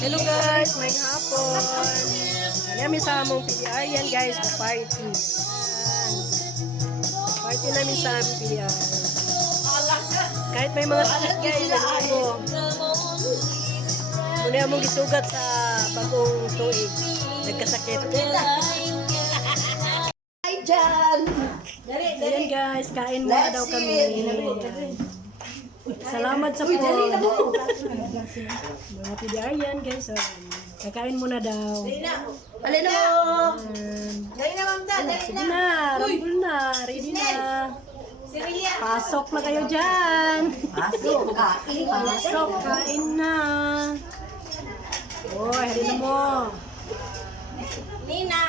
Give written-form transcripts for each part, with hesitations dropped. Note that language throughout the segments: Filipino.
Hello guys, may hapon. Namin sa among PDR yan guys, na party. Party namin sa among PDR. Kahit may mga sakit guys, ano muna among gisugat sa bagong tuig. Nagkasakit. Hi, Jan! Ayan guys, kain muna daw kami. Salamat sa po. Mga PDR yan guys. So, kakain muna daw. Alin mo? Dali na, Ma'am Dan. Dali Sige na. na, rambol na, ready na. Sirilia. Pasok na kayo dyan. Pasok. Kain. Pasok, kain na. Oh, ready na mo. Nina.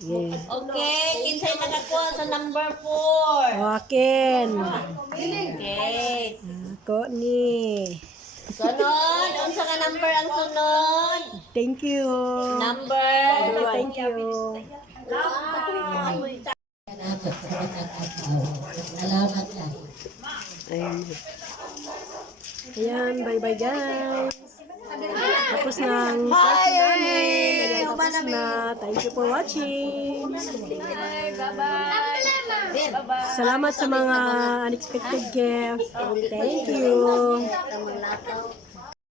Sige. Okay, kinsay nakakuha sa number 4. Akin. Okay. Ako ni. Sunod. Unsa ka number ang sunod? Thank you. Number. Thank you. Salamat ka. Ayan. Ayan, bye-bye guys. Tapos ng party namin. Ayan, tapos na. Thank you for watching. Salamat sa mga unexpected gift. Thank you.